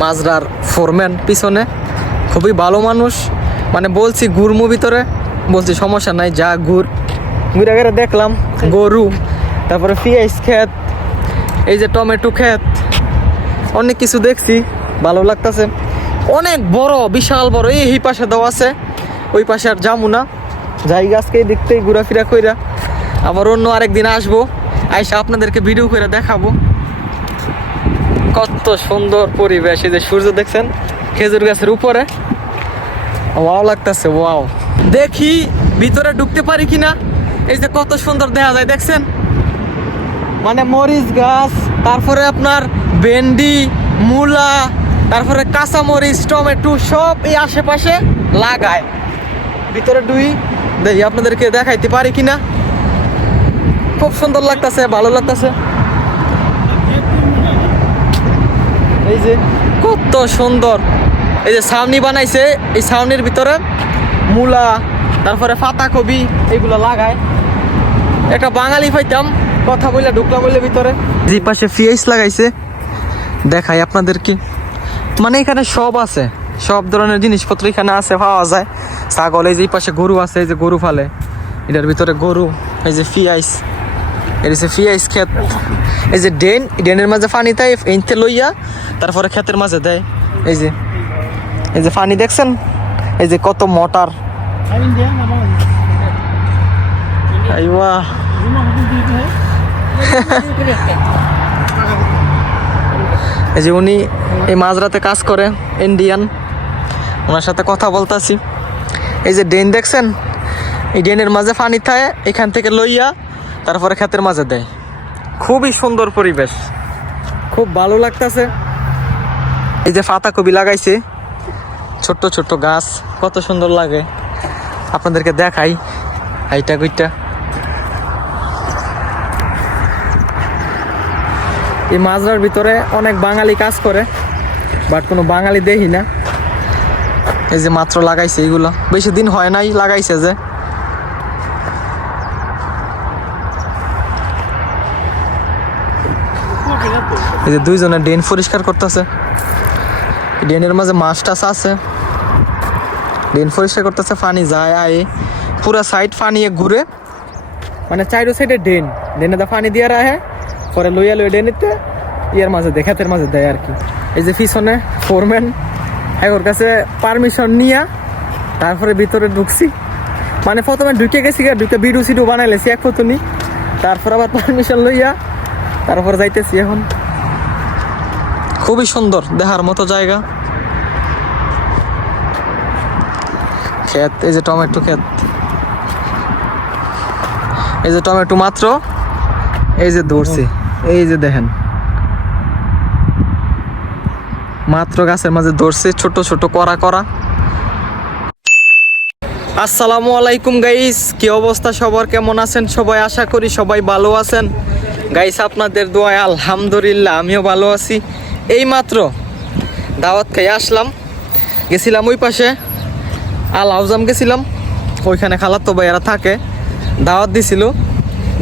মাজরার foreman পিছনে, খুবই ভালো মানুষ। মানে বলছি ঘুরমু ভিতরে, বলছি সমস্যা নাই, যা ঘুরে ঘুরে দেখলাম গরু, তারপরে পেঁয়াজ ক্ষেত, এই যে টমেটো ক্ষেত, অনেক কিছু দেখছি, ভালো লাগতেছে। অনেক বড়, বিশাল বড়, এই পাশে দেওয়া আছে, ওই পাশে আর যাবো না, জায়গা আজকে দেখতেই ঘোরাফেরা কইরা আবার অন্য আরেকদিন আসবো, আইসা আপনাদেরকে ভিডিও করে দেখাবো। কত সুন্দর পরিবেশ, এই যে সূর্য দেখছেন খেজুর গাছের উপরে, ওয়াও লাগতেছে, ওয়াও। দেখি ভিতরে ঢুকতে পারি কিনা। এই যে কত সুন্দর দেখা যায় দেখছেন, মানে মরিচ গাছ, তারপরে আপনার ভেন্ডি, মূলা, তারপরে কাঁচা মরিচ, টমেটো সব এই আশেপাশে লাগায়। ভিতরে দেখি আপনাদেরকে দেখাইতে পারি কিনা। খুব সুন্দর লাগতেছে, ভালো লাগতেছে। এই যে কত সুন্দর, এই যে ছাউনি বানাইছে, এই ছাউনির ভিতরে মূলা, তারপরে পাতাকপি এগুলো লাগায়। একটা বাঙালি পাইতাম, কথা বলে ঢুকলাম বলে ভিতরে। যে পাশে পেঁয়াজ লাগাইছে, দেখাই আপনাদেরকে। মানে এখানে সব আছে, সব ধরনের জিনিসপত্র এখানে আছে, পাওয়া যায়। ছাগল, এই যে পাশে গরু আছে, এই যে গরু ফালে, এটার ভিতরে গরু। এই যে পেঁয়াজ, এর পেঁয়াজ ক্ষেত, এই যে ড্রেনের মাঝে পানি দেয়, এনতে লইয়া তারপরে ক্ষেতের মাঝে দেয়। এই যে পানি দেখছেন, এই যে কত মোটর। আইওয়া এই যে উনি এই মাঝরাতে কাজ করে, ইন্ডিয়ান, ওনার সাথে কথা বলতাছি। এই যে ড্রেন দেখছেন, এই ড্রেনের মাঝে পানি থাকে, এখান থেকে লইয়া তারপরে ক্ষেতের মাঝে দেয়। খুবই সুন্দর পরিবেশ, খুব ভালো লাগতেছে। এই যে পাতাকপি লাগাইছে, ছোট্ট ছোট্ট গাছ, কত সুন্দর লাগে, আপনাদেরকে দেখাই। এইটা কইটা এই মাজরার ভিতরে অনেক বাঙালি কাজ করে, বাট কোনো বাঙালি দেখি না। এই যে মাত্র লাগাইছে, এইগুলো বেশি দিন হয় নাই লাগাইছে। যে এই যে দুইজনে ড্রেন পরিষ্কার করতেছে, ড্রেনের মাঝে মাছ টাছ আছে, ড্রেন পরিষ্কার করতেছে। পানি যায় আয়ে পুরা সাইড পানি ঘুরে, মানে চাইরো সাইডে ড্রেনে পানি দিয়ে রাখে, পরে লইয়া ড্রেনিতে ইয়ার মাঝে দেয়, ক্ষেতের মাঝে দেয় আর কি। এই যে পিছনে ফোরম্যান, এর কাছে পারমিশন নিয়া তারপরে ভিতরে ঢুকছি। মানে প্রথমে ঢুকে গেছি, ঢুকে ভিডিও সিডিও বানাইলেছি এক ফতুনি, তারপর আবার পারমিশন লইয়া তারপর যাইতেছি এখন। খুবই সুন্দর, দেখার মতো জায়গা। ক্ষেত, এই যে টমেটো ক্ষেত, এই যে টমেটো মাত্র এই যে ধরছে, এই যে দেখেন মাত্র গাছের মাঝে ধরছে, ছোট ছোট করা করা। আসসালামু আলাইকুম গাইস, কি অবস্থা সবার, কেমন আছেন সবাই? আশা করি সবাই ভালো আছেন গাইস, আপনাদের দোয়ায় আলহামদুলিল্লাহ আমিও ভালো আছি। এই মাত্র দাওয়াত খাই আসলাম, গেছিলাম ওই পাশে আল আউজাম গেছিলাম, ওইখানে খালাতো ভাইয়ারা থাকে, দাওয়াত দিছিল,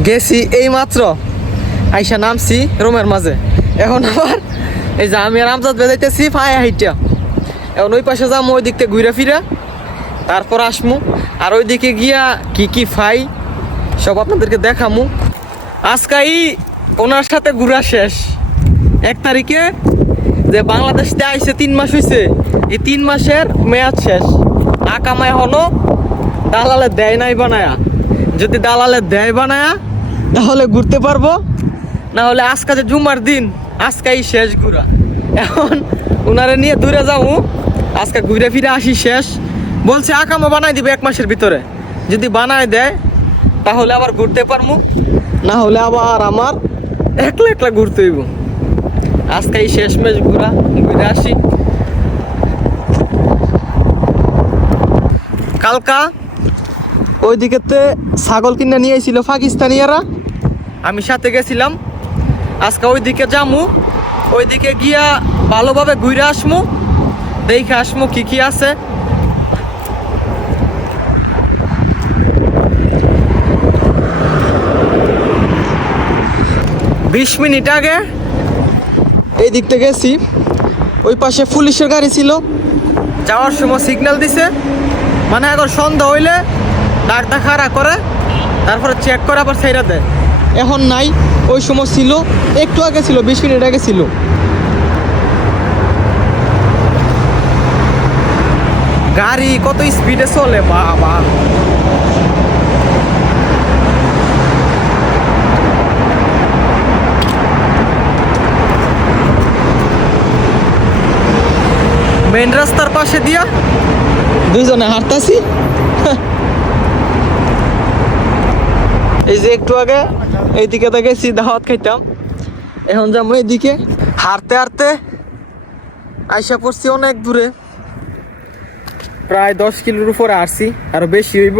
গেছি এই মাত্র আইসা নামছি রুমের মাঝে। এখন আবার এই যে আমি আর আমজাদ বেজাইতেছি ফায়া হাইটা, এখন ওই পাশে যাবো, ওই দিক থেকে ঘুরে ফিরে তারপর আসমু, আর ওই দিকে গিয়া কি কি ফাই সব আপনাদেরকে দেখামু। আজকাই ওনার সাথে ঘুরা শেষ, 1 তারিখে যে বাংলাদেশতে আইসে 3 মাস হয়েছে, এই 3 মাসের মেয়াদ শেষ। আকামায় হলো দালালে দেয় নাই বানায়া, যদি দালালে দেয় বানায়া তাহলে ঘুরতে পারবো, না হলে আজকে যে জুমার দিন, আজকাই শেষ ঘুরা। এখন ওনারে নিয়ে দূরে যাবো, আজকে ঘুরে ফিরে আসি শেষ। বলছে আকামা বানাই দিবে 1 মাসের ভিতরে, যদি বানায় দেয় তাহলে আবার ঘুরতে পারবো, না হলে আবার আমার একলা একলা ঘুরতে হইব। আজকে এই শেষ মেশ ঘুরে আসি। কালকা ওই দিকেতে ছাগল কিনে নিয়ে আইছিল পাকিস্তানিয়ারা, আমি সাথে গেছিলাম। আজকে ওই দিকে যামু, ওই দিকে গিয়া ভালোভাবে ঘুরে আসমু, দেখে আসমু কি কি আছে। বিশ মিনিট আগে এই দিকতে গেছি, ওই পাশে পুলিশের গাড়ি ছিল, যাওয়ার সময় সিগন্যাল দিছে, মানে এখন সন্ধ্যা হইলে ডাকটা খাড়া করে তারপরে চেক করে আবার ছেড়ে দেয়। এখন নাই, ওই সময় ছিল, একটু আগে ছিল, 20 মিনিট আগে ছিল। গাড়ি কত স্পিডে চলে বাবা। মেন রাস্তার পাশে দিয়া দুইজনে হাঁটতাছি। এই যে একটু আগে এইদিকে তো গেছি দাওয়াত খাইতাম, এখন যাবো এইদিকে। হাঁটতে হাঁটতে আইসা পড়ছি অনেক দূরে, প্রায় 10 কিলোর উপরে আসছি, আরো বেশি হইব।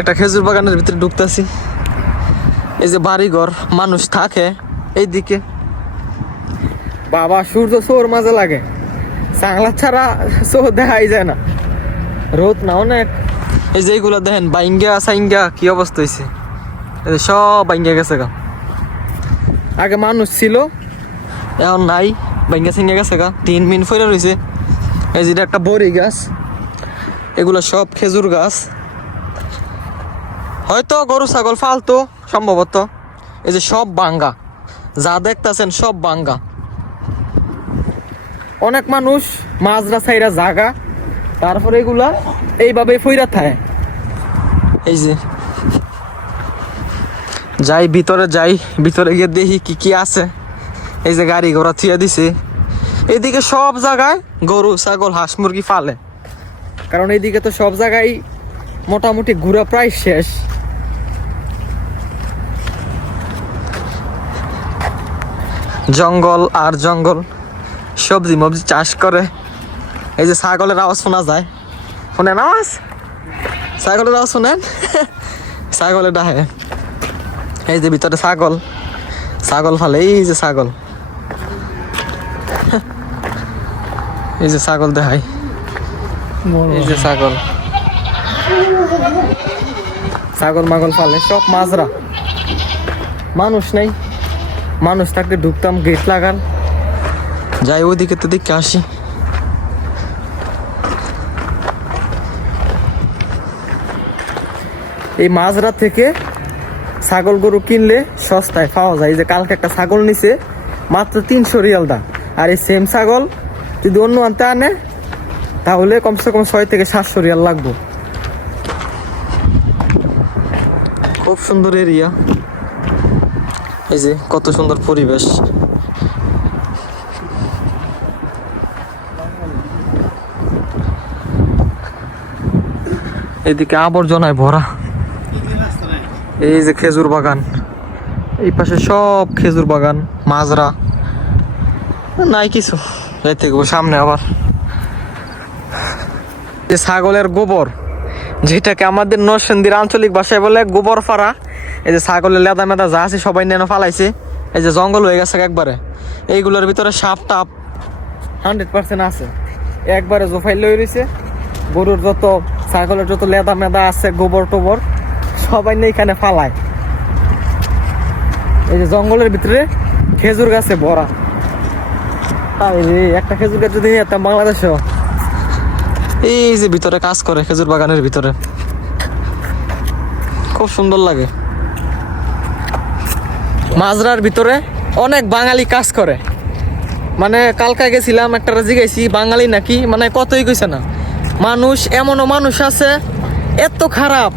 একটা খেজুর বাগানের ভিতরে ঢুকতেছি। এই যে বাড়িঘর, মানুষ থাকে এইদিকে। বাবা সূর্য চোর মাঝে লাগে, চাংলা ছাড়া চোর দেখাই যায় না, রোদ না অনেক। এই যে এইগুলো দেখেন বাইঙ্গা সাইঙ্গা কি অবস্থা হয়েছে, সব বাইঙ্গা গেছে গা। আগে মানুষ ছিল, এখন নাই, বাইঙ্গা সিঙ্গা গেছে গা, 3 মিন ফেরা রয়েছে। এই যে একটা বড়ি গাছ, এগুলো সব খেজুর গাছ, হয়তো গরু ছাগল ফালতো সম্ভবত। এই যে সব বাঙ্গা, যা দেখতেছেন সব বাঙ্গা। অনেক মানুষ মাজরা ছাইরা জাগা, তারপরে এগুলা এইভাবে ফইরা থাকে। এই যে যাই ভিতরে, যাই ভিতরে গিয়ে দেখি কি কি আছে। এই যে গাড়ি ঘোড়া থুয়া দিছে, এইদিকে সব জায়গায় গরু ছাগল হাঁস মুরগি ফালে, কারণ এইদিকে তো সব জায়গায় মোটামুটি ঘুরা প্রায় শেষ। জঙ্গল আর জঙ্গল, সবজি মবজি চাষ করে। এই যে ছাগলের আওয়াজ শোনা যায়, শোনেন আওয়াজ, ছাগলের আওয়াজ শোনেন, ছাগলের ডাহে। এই যে ভিতরে ছাগল, ছাগল ফালে, এই যে ছাগল, এই যে ছাগল দেখাই, এই যে ছাগল, ছাগল মাগল ফালে সব মাজরা। মানুষ নাই, মানুষ থাকলে ঢুকতাম, গেট লাগান, যাই ওইদিকে তো দিকে আসি। এই মাজরা থেকে ছাগল গরু কিনলে সস্তায় পাওয়া যায়। এই যে কালকে একটা ছাগল নিছে মাত্র 300 রিয়াল দাম, আর এই সেম ছাগল যদি অন্য আনতে আনে তাহলে কমসে কম 6 থেকে 700 রিয়াল লাগবে। খুব সুন্দর এরিয়া, এই যে কত সুন্দর পরিবেশ। এদিকে আবর্জনায় ভরা। এই যে খেজুর বাগান, এই পাশে সব খেজুর বাগান, মাজরা নাই কিছু। যাইতে সামনে আবার যে ছাগলের গোবর, যেটাকে আমাদের নরসিংদীর আঞ্চলিক ভাষায় বলে গোবর ফাড়া। এই যে ছাগলের লেদা মেদা যা আছে সবাই নেনো ফালাইছে। এই যে জঙ্গল হয়ে গেছে একবারে, এইগুলোর ভিতরে সাপ টাপ 100% আছে, একবারে জোফাই লই রয়েছে। গরুর যত ছাগলের যত লেদা মেদা আছে, গোবর টোবর সবাই নিয়ে এখানে ফালায়। এই যে জঙ্গলের ভিতরে খেজুর গাছে ভরা। একটা খেজুর গাছ যদি নিয়ে যেতাম বাংলাদেশেও। এই যে ভিতরে কাজ করে খেজুর বাগানের ভিতরে, খুব সুন্দর লাগে। মাজরার ভিতরে অনেক বাঙালি কাজ করে, মানে কালকে গেছিলাম একটা জিগাইছি বাঙালি নাকি, মানে কতই কইছে না। মানুষ এমনও মানুষ আছে এত খারাপ,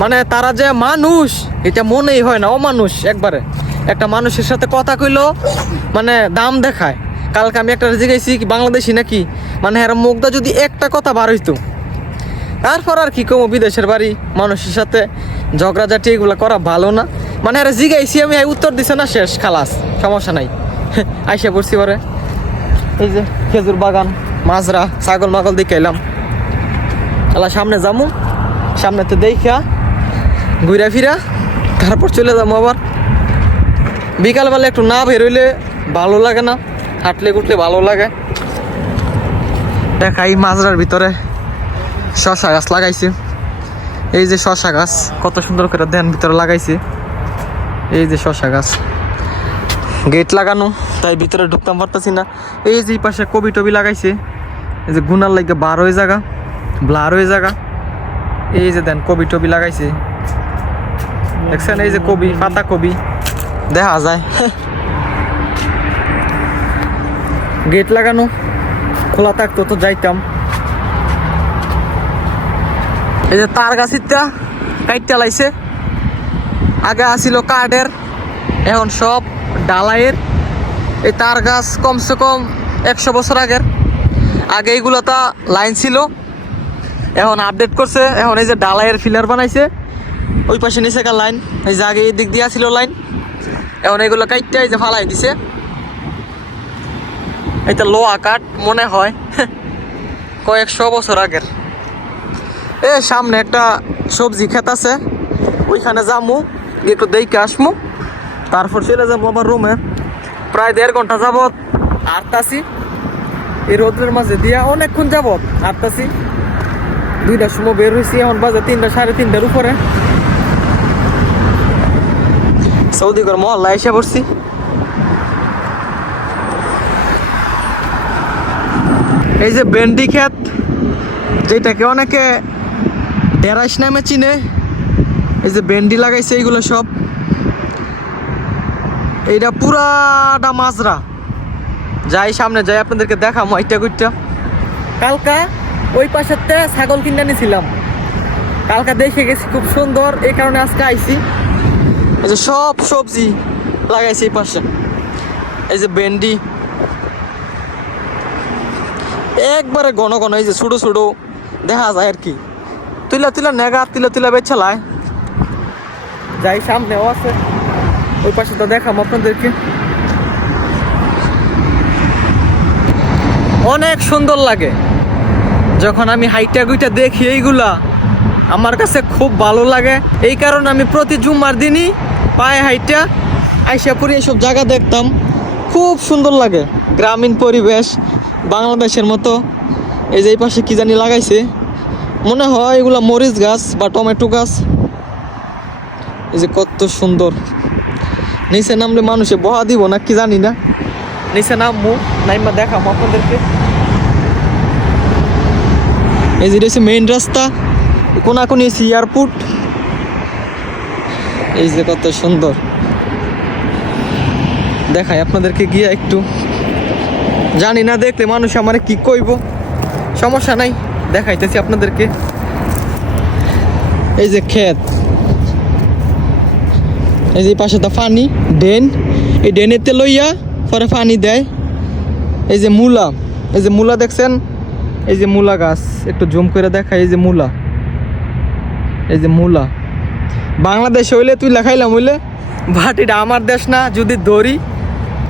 মানে তারা যে মানুষ এটা মনেই হয় না, অমানুষ একবারে। একটা মানুষের সাথে কথা কইলো মানে দাম দেখায়। কালকে আমি একটা জিগাইছি কি বাংলাদেশি নাকি, মানে এর মুখটা যদি একটা কথা বার হইতো। তারপর আর কি কমো, বিদেশের বাড়ি, মানুষের সাথে ঝগড়াঝাটি এগুলো করা ভালো না। মানে এরা জিগাইছি আমি, উত্তর দিছে না, শেষ খালাস, সমস্যা নাই। আইসা পড়ছি পরে এই যে খেজুর বাগান, মাজরা, ছাগল মাগল দেখে এলাম। আল্লাহ সামনে যাবো, সামনেতে দেখা ঘুরা ফিরা তারপর চলে যাবো আবার। বিকালবেলা একটু না বেরোইলে ভালো লাগে না, হাঁটলে ঘুরলে ভালো লাগে। দেখাই মাজরার ভিতরে শশা গাছ লাগাইছে। এই যে শশা গাছ কত সুন্দর করে দেন ভিতরে লাগাইছে। এই যে শশা গাছ, গেট লাগানো, তাই ভিতরে ঢুকতাম পারতাছি না। এই যে এই পাশে কবি টবি লাগাইছে, এই যে গুনার লাগে বার হয়ে জায়গা, ব্লার হয়ে জায়গা। এই যে দেন কবি টবি লাগাইছে, দেখছেন? এই যে কবি, পাতা কবি দেখা যায়। গেট লাগানো, খোলা থাকতো তো যাইতাম। এই যে তার গাছিটা কাইটটা লাইছে, আগে আসিল কাঠের, এখন সব ডালাইয়ের। এই তার গাছ কমসে কম 100 বছর আগের। আগে এইগুলোটা লাইন ছিল, এখন আপডেট করছে, এখন এই যে ডালাইয়ের ফিলার বানাইছে। ওই পাশে নিচে কার লাইন, এই যে আগে এই দিক দিয়ে ছিল লাইন, এখন এইগুলো কাইটটা এই যে ফালাই দিছে। এটা লোহা কাঠ মনে হয়, কয়েকশো বছর আগের। এ সামনে একটা সবজি ক্ষেত আছে, ওইখানে যামু, একটু দেখে আসমু, তারপর চলে যাবো আমার রুমে। প্রায় 1.5 ঘন্টা যাবত হাঁটতাছি এই রোদের মাঝে দিয়া, অনেকক্ষণ যাবত হাঁটতাছি। 2টার সময় বের হয়েছি, এখন বাজে 3টা, 3:30 উপরে। সৌদি ঘর মহল্লা এসে পড়ছি। এই যে ভেন্ডি ক্ষেত, যেটাকে অনেকে ডেরাইস নামে চিনে, এই যে ভেন্ডি লাগাইছে এইগুলো সব। এইটা পুরাটা মাজরা। যাই সামনে যাই, আপনাদেরকে দেখাবো এইটা কইটা। কালকা ওই পাশেতে ছাগল কিনে নিয়েছিলাম, কালকা দেখে গেছি খুব সুন্দর, এই কারণে আজকে আইছি। এই যে সব সবজি লাগাইছে এই পাশে, এই যে ভেন্ডি একবারে ঘন ঘন, এই যে ছোটো ছোটো দেখা যায় আর কি। তুলা তুলা নেগা, তুলা তুলা বেচালায়। যাই সামনেও আছে, ওই পাশে তো দেখাম আপনাদেরকে। অনেক সুন্দর লাগে যখন আমি হাইটা গুইটা দেখি, এইগুলা আমার কাছে খুব ভালো লাগে। এই কারণে আমি প্রতি জুম্মার দিনই পায়ে হাইটা আইসা পড়ি, এইসব জায়গা দেখতাম, খুব সুন্দর লাগে। গ্রামীণ পরিবেশ, বাংলাদেশের মতো। এই যে এই পাশে কি জানি লাগাইছে, মনে হয় এগুলা মরিচ গাছ বা টমেটো গাছ। এই যে কত সুন্দর। নিচে নামলে মানুষে বহা দিব না কি জানি না, নিচে নামবো, নাইমা দেখাবো আপনাদেরকে। এই যে এটা মেইন রাস্তা, কোনাকুনি এয়ারপোর্ট। এই যে কত সুন্দর দেখাই আপনাদেরকে গিয়ে একটু। জানি না দেখলে মানুষ আমার কি কইব, সমস্যা নাই, দেখাইতেছি আপনাদেরকে। এই যে ক্ষেত, এই যে পাশে তো পানি ড্রেন, এই ড্রেনেতে লইয়া পরে পানি দেয়। এই যে মূলা, এই যে মূলা দেখছেন, এই যে মূলা গাছ, একটু জুম করে দেখাই। এই যে মূলা, এই যে মূলা। বাংলাদেশ হইলে তুই লেখাইলাম হইলে, বাট এটা আমার দেশ না। যদি ধরি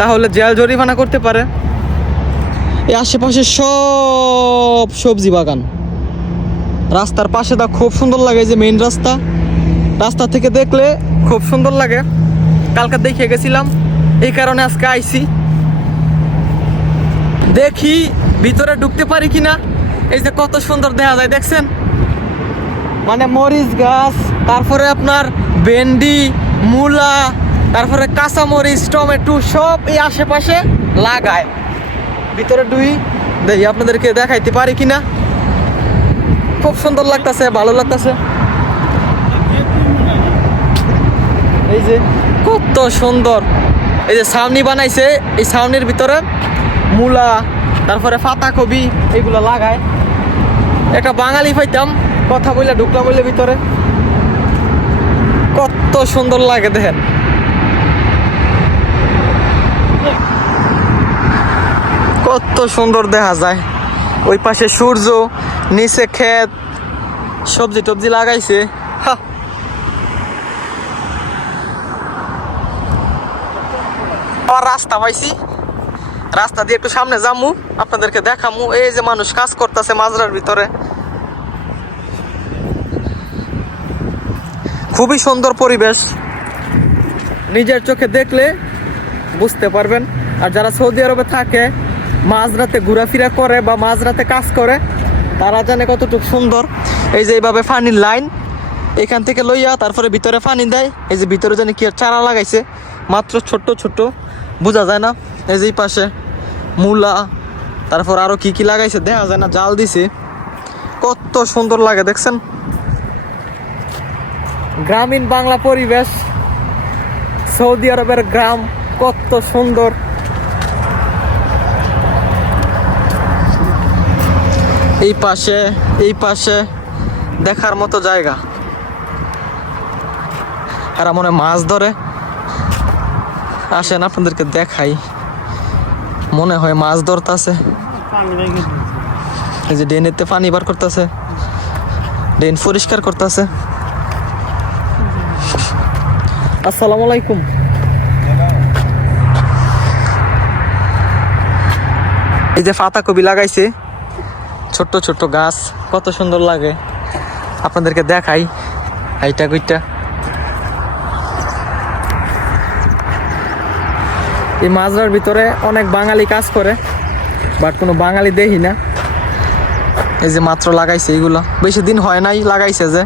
তাহলে জেল জরিমানা করতে পারে। এই আশেপাশে সব সবজি বাগান, রাস্তার পাশে তা খুব সুন্দর লাগে। এই যে মেইন রাস্তা, রাস্তা থেকে দেখলে খুব সুন্দর লাগে। কালকে দেখে গেছিলাম, এই কারণে আজকে আইছি। দেখি ভিতরে ঢুকতে পারি কিনা। এই যে কত সুন্দর দেখা যায়, দেখছেন? মানে মরিচ গাছ, তারপরে আপনার ভেন্ডি, মূলা, তারপরে কাঁচা মরিচ, টমেটো সব এই আশেপাশে লাগায়। ভিতরে দেখি আপনাদেরকে দেখাইতে পারি কিনা। খুব সুন্দর লাগতেছে, ভালো লাগতেছে। এই যে কত সুন্দর, এই যে ছাউনি বানাইছে, এই ছাউনির ভিতরে মূলা, তারপরে পাতাকপি এইগুলো লাগায়। একটা বাঙালি পাইতাম, কথা বলে ঢুকলাম বলে ভিতরে, কত সুন্দর লাগে দেখেন। কত সুন্দর দেখা যায়। ওই পাশে সূর্য, নিচে ক্ষেত, সবজি টবজি লাগাইছে। আবার রাস্তা পাইছি, রাস্তা দিয়ে একটু সামনে যামু, আপনাদেরকে দেখামু। এই যে মানুষ কাজ করতেছে মাজরার ভিতরে, খুবই সুন্দর পরিবেশ। নিজের চোখে দেখলে বুঝতে পারবেন। আর যারা সৌদি আরবে থাকে, মাঝরাতে ঘোরাফেরা করে বা মাঝরাতে কাজ করে, তারা জানে কতটুকু সুন্দর। এই যে এইভাবে পানির লাইন, এখান থেকে লইয়া তারপরে ভিতরে পানি দেয়। এই যে ভিতরে জানি কি চারা লাগাইছে, মাত্র ছোট্ট ছোট্ট বোঝা যায় না। এই যে এই পাশে মূলা, তারপর আরো কি কি লাগাইছে দেখা যায় না, জাল দিছে। কত সুন্দর লাগে দেখছেন, গ্রামীণ বাংলা পরিবেশ, সৌদি আরবের গ্রাম, কত সুন্দর। এই পাশে দেখার মতো জায়গা। এরা মনে মাছ ধরে, আসেন আপনাদেরকে দেখাই। মনে হয় মাছ ধরতেছে। এই যে ড্রেনেতে পানি বার করতেছে, ড্রেন পরিষ্কার করতেছে। আসসালামু আলাইকুম। এই যে পাতাকপি লাগাইছে, ছোট্ট ছোট্ট গাছ, কত সুন্দর লাগে। আপনাদেরকে দেখাই এইটা কইটা। এই মাজরার ভিতরে অনেক বাঙালি কাজ করে, বাট কোনো বাঙালি দেখি না। এই যে মাত্র লাগাইছে, এইগুলো বেশি দিন হয় নাই লাগাইছে। যে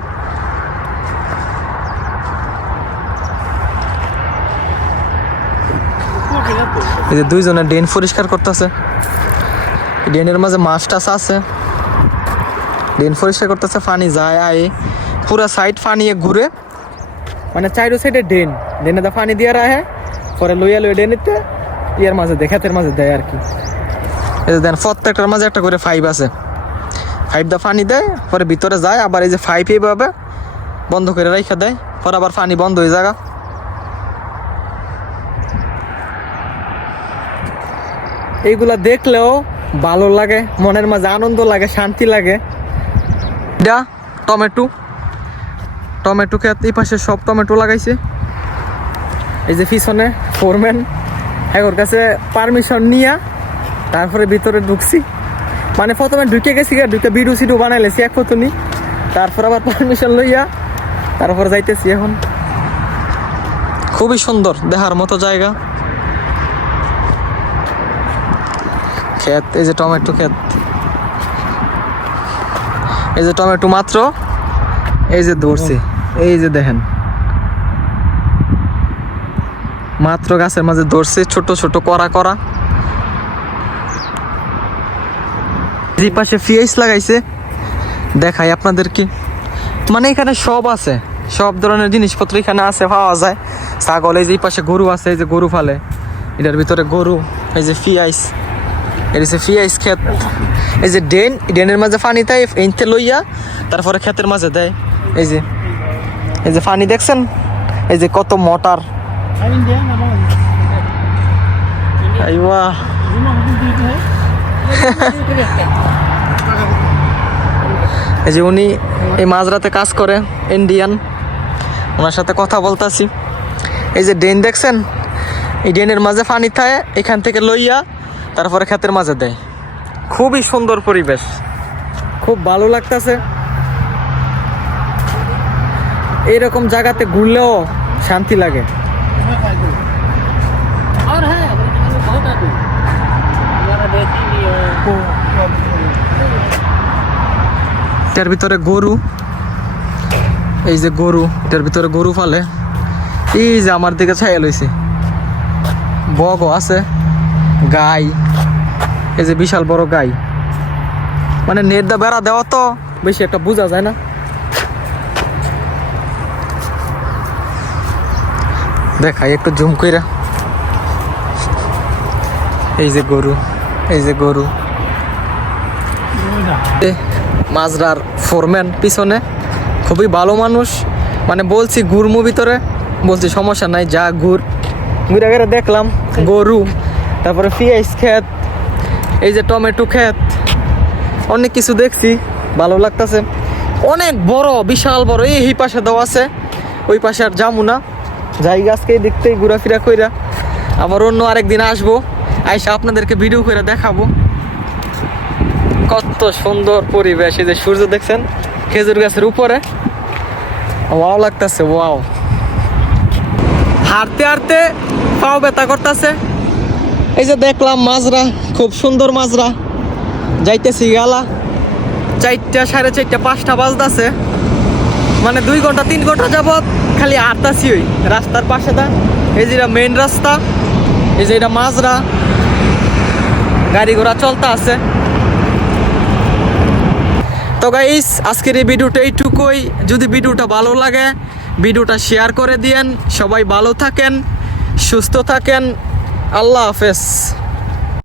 এই যে দুইজনে ড্রেন পরিষ্কার করতেছে, ড্রেনের মাঝে মাছ টাছ আছে, ড্রেন পরিষ্কার করতেছে। পানি যায় আয়ে পুরা সাইড পানি ঘুরে, মানে চাইরো সাইডে ড্রেনে দা পানি দিয়ে রাখে, পরে লইয়া ড্রেনেতে ইয়ার মাঝে দেয়, ক্ষেতের মাঝে দেয় আর কি। এই যে দেন প্রত্যেকটার মাঝে একটা করে পাইপ আছে, পাইপ দা পানি দেয়, পরে ভিতরে যায়। আবার এই যে পাইপ এইভাবে বন্ধ করে রাখা দেয়, পরে আবার পানি বন্ধ হয়ে যায়। এইগুলা দেখলেও ভালো লাগে, মনের মাঝে আনন্দ লাগে, শান্তি লাগে। এটা টমেটো ক্ষেত, এই পাশে সব টমেটো লাগাইছে। এই যে পিছনে ফোরম্যান, ওর কাছে পারমিশন নিয়া তারপরে ভিতরে ঢুকছি। মানে প্রথমে ঢুকে গেছি, ঢুকে ভিডিও সিডিও বানাইলেছি এক ফতুনি, তারপর আবার পারমিশন লইয়া তারপর যাইতেছি এখন। খুবই সুন্দর, দেখার মতো জায়গা। ক্ষেত, এই যে টমেটো ক্ষেত, এই যে টমেটো মাত্র এই যে ধরছে, এই যে দেখেন মাত্র গাছের মাঝে ধরছে, ছোট ছোট করা। এই পাশে পেঁয়াজ লাগাইছে, দেখাই আপনাদেরকে। মানে এখানে সব আছে, সব ধরনের জিনিসপত্র এখানে আছে, পাওয়া যায়। ছাগল, এই যে এই পাশে গরু আছে, এই যে গরু ফালে, এটার ভিতরে গরু। এই যে পেঁয়াজ, এর হচ্ছে পেঁয়াজ ক্ষেত। এই যে ড্রেনের মাঝে পানি দেয়, এনতে লইয়া তারপরে ক্ষেতের মাঝে দেয়। এই যে পানি দেখছেন, এই যে কত মোটর। এই যে উনি এই মাঝরাতে কাজ করে, ইন্ডিয়ান, ওনার সাথে কথা বলতাছি। এই যে ড্রেন দেখছেন, এই ড্রেনের মাঝে পানি থাকে, এখান থেকে লইয়া তারপরে ক্ষেতের মাঝে দেয়। খুবই সুন্দর পরিবেশ, খুব ভালো লাগতেছে। এইরকম জায়গাতে ঘুরলেও শান্তি লাগে। এটার ভিতরে গরু, এই যে গরু, এটার ভিতরে গরু ফালে। এই যে আমার দিকে ছায়া লইছে, বগও আছে, গাই, এই যে বিশাল বড় গাই। মানে নেট দা বেড়া দেওয়া তো বেশি একটা বোঝা যায় না। দেখাই একটু জুম কইরা। এই যে গরু, এই যে গরু। মাজরার ফোরম্যান পিছনে খুবই ভালো মানুষ। মানে বলছি ঘুরমু ভিতরে, বলছি সমস্যা নাই, যা ঘুরে ঘুরে দেখলাম গরু, তারপরে পেঁয়াজ ক্ষেত, এই যে টমেটো ক্ষেত, অনেক কিছু দেখছি, ভালো লাগতেছে। অনেক বড়, বিশাল বড়। এই পাশে দেওয়া আছে, ওই পাশে আর যাবো না, যাই গাছকে দেখতেই ঘোরাফেরা কইরা আবার অন্য আরেকদিন আসবো, আইসা আপনাদেরকে ভিডিও করে দেখাবো। কত সুন্দর পরিবেশ। এই যে সূর্য দেখছেন খেজুর গাছের উপরে, ওয়াও লাগতেছে, ওয়াও। হাঁটতে হাঁটতে পাও ব্যথা করতেছে। এই যে দেখলাম মাজরা, খুব সুন্দর মাজরা। যাইতেছি গেলা 4টা, 4:30, 5টা বাজতেছে। মানে 2 ঘন্টা 3 ঘন্টা যাবত খালি হাঁটতাছি ওই রাস্তার পাশে। এই যে মেইন রাস্তা, এই যে এটা মাজরা, গাড়ি ঘোড়া চলতে আছে। তো গাইস আজকের এই ভিডিওটা এইটুকুই। যদি ভিডিওটা ভালো লাগে ভিডিওটা শেয়ার করে দিয়েন। সবাই ভালো থাকেন, সুস্থ থাকেন। আল্লাহ হাফেজ।